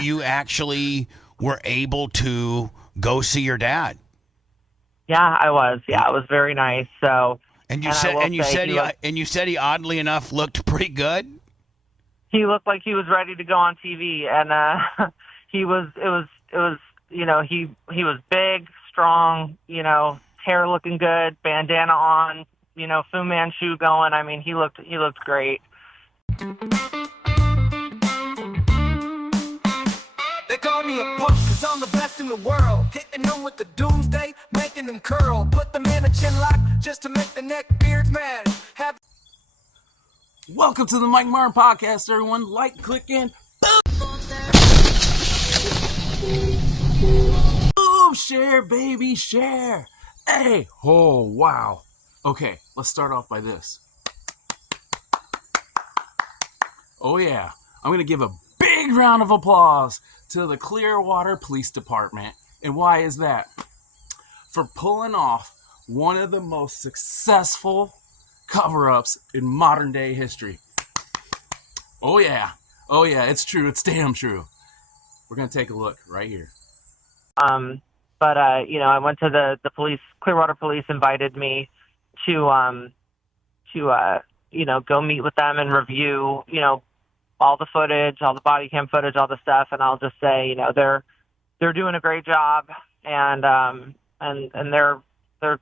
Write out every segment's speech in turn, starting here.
you actually were able to go see your dad. Yeah, I was. Yeah, it was very nice. So, and you said he oddly enough looked pretty good. He looked like he was ready to go on TV, and he was. It was. You know, he was big, strong. You know, hair looking good, bandana on. You know, Fu Manchu going. I mean, he looked great. They call me a punk cause I'm the best in the world. Hitting them with the doomsday, making them curl. Put them in a chin lock just to make the neck beards mad. Welcome to the Mike Martin Podcast, everyone. Like, click, and boom! Share, baby, share. Hey, oh, wow. Okay, let's start off by this. Oh, yeah. I'm going to give a big round of applause to the ClearWater Police Department. And why is that? For pulling off one of the most successful cover-ups in modern day history. Oh yeah, it's true, it's damn true. We're gonna take a look right here. You know, I went to the police. Clearwater Police invited me to you know, go meet with them and review, you know, all the footage, all the body cam footage, all the stuff. And I'll just say, you know, they're doing a great job, and they're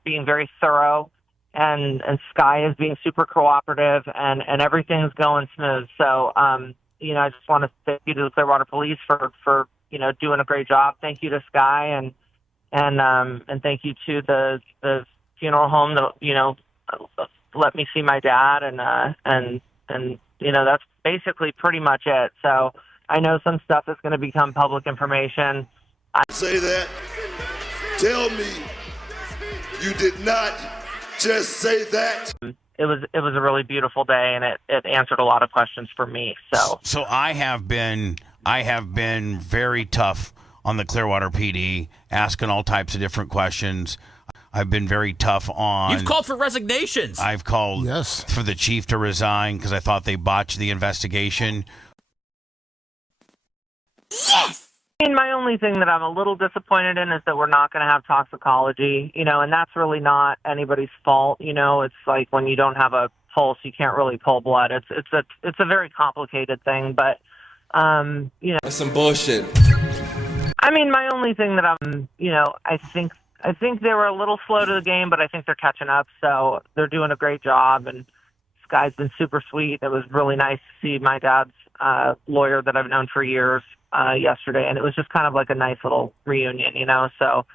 being very thorough, and Sky is being super cooperative, and everything's going smooth. So, you know, I just want to thank you to the Clearwater Police for you know, doing a great job. Thank you to Sky, and thank you to the funeral home that, you know, let me see my dad, and you know, that's basically pretty much it. So I know some stuff is going to become public information. Say that. Tell me you did not just say that. It was a really beautiful day, and it answered a lot of questions for me. So I have been very tough on the Clearwater PD, asking all types of different questions. I've been very tough on... You've called for resignations. I've called for the chief to resign because I thought they botched the investigation. Yes! I mean, my only thing that I'm a little disappointed in is that we're not going to have toxicology, you know, and that's really not anybody's fault. You know, it's like when you don't have a pulse, you can't really pull blood. It's a very complicated thing, but, you know... That's some bullshit. I mean, my only thing that I'm, you know, I think they were a little slow to the game, but I think they're catching up. So they're doing a great job, and Sky's been super sweet. It was really nice to see my dad's lawyer that I've known for years yesterday, and it was just kind of like a nice little reunion, you know. So,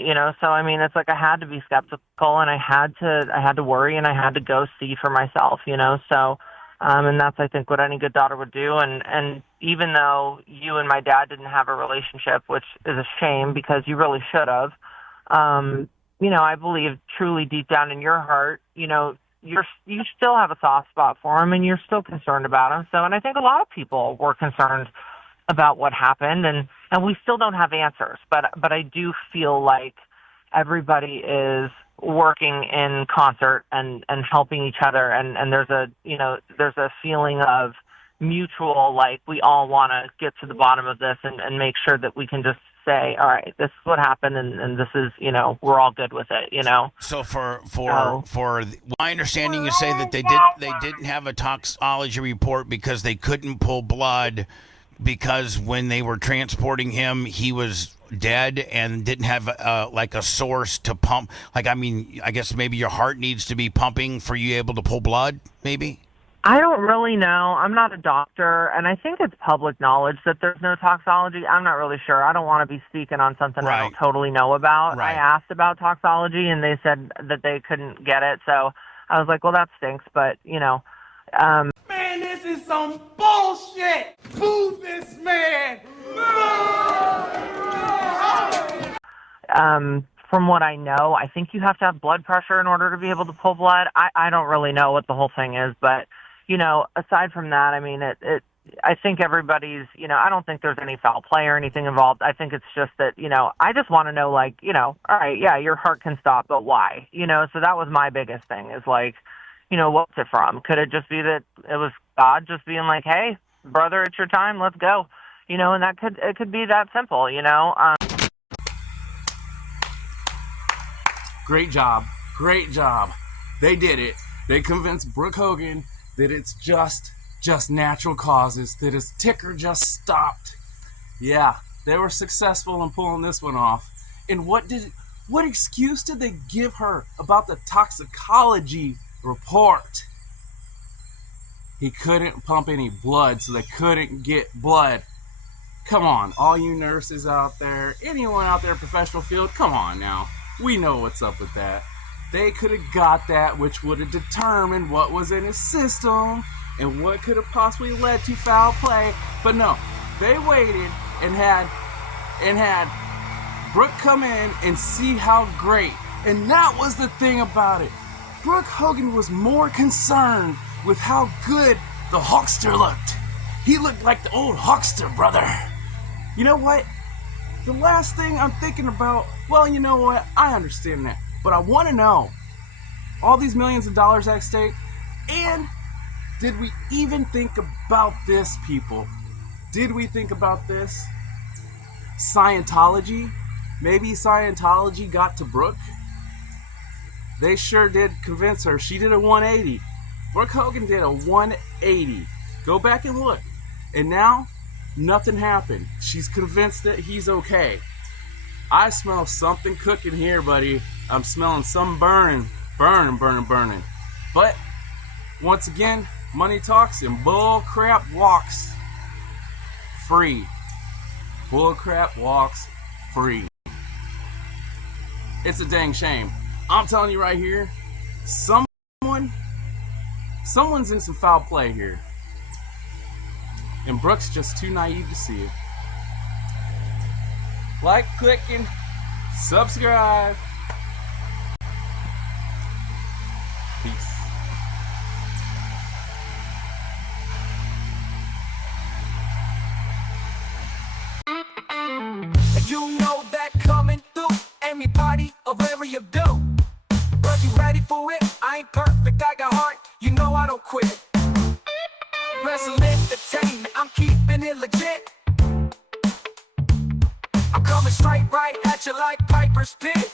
you know, so I mean, it's like I had to be skeptical, and I had to worry, and I had to go see for myself, you know. So, and that's, I think, what any good daughter would do. And even though you and my dad didn't have a relationship, which is a shame because you really should have. You know, I believe truly deep down in your heart, you know, you still have a soft spot for him, and you're still concerned about him. So, and I think a lot of people were concerned about what happened, and we still don't have answers. But I do feel like everybody is working in concert and helping each other, and there's a feeling of mutual, like, we all want to get to the bottom of this and make sure that we can just say, all right, this is what happened, and this is, you know, we're all good with it, you know. So for my understanding, you say that they didn't have a toxicology report because they couldn't pull blood because when they were transporting him, he was dead and didn't have like a source to pump. Like, I mean, I guess maybe your heart needs to be pumping for you able to pull blood, maybe? I don't really know. I'm not a doctor, and I think it's public knowledge that there's no toxicology. I'm not really sure. I don't want to be speaking on something I don't totally know about. Right. I asked about toxicology, and they said that they couldn't get it, so I was like, well, that stinks, but, you know. Man, this is some bullshit! Move this man! From what I know, I think you have to have blood pressure in order to be able to pull blood. I don't really know what the whole thing is, but, you know, aside from that, I mean, I think everybody's, you know, I don't think there's any foul play or anything involved. I think it's just that, you know, I just want to know, like, you know, all right, yeah, your heart can stop, but why? You know, so that was my biggest thing is, like, you know, what's it from? Could it just be that it was God just being like, hey, brother, it's your time, let's go? And it could be that simple, Great job. Great job. They did it. They convinced Brooke Hogan that it's just natural causes, that his ticker just stopped. Yeah, they were successful in pulling this one off. And what excuse did they give her about the toxicology report? He couldn't pump any blood, so they couldn't get blood. Come on, all you nurses out there, anyone out there in professional field, come on now. We know what's up with that. They could have got that, which would have determined what was in his system and what could have possibly led to foul play. But no, they waited and had Brooke come in and see how great. And that was the thing about it. Brooke Hogan was more concerned with how good the Hulkster looked. He looked like the old Hulkster, brother. You know what? The last thing I'm thinking about, well, you know what? I understand that. But I want to know, all these millions of dollars at stake, and did we even think about this, people? Did we think about this? Scientology? Maybe Scientology got to Brooke? They sure did convince her. She did a 180. Brooke Hogan did a 180. Go back and look. And now, nothing happened. She's convinced that he's okay. I smell something cooking here, buddy. I'm smelling some burning. But, once again, money talks and bull crap walks free. Bull crap walks free. It's a dang shame. I'm telling you right here, someone's in some foul play here. And Brooke's just too naive to see it. Like, click, and subscribe. Peace. You know that coming through everybody of whatever you do. But you ready for it? I ain't perfect, I got heart, you know I don't quit. Wrestle entertainment, I'm keeping it legit. I'm coming straight right at you like Piper's Pit.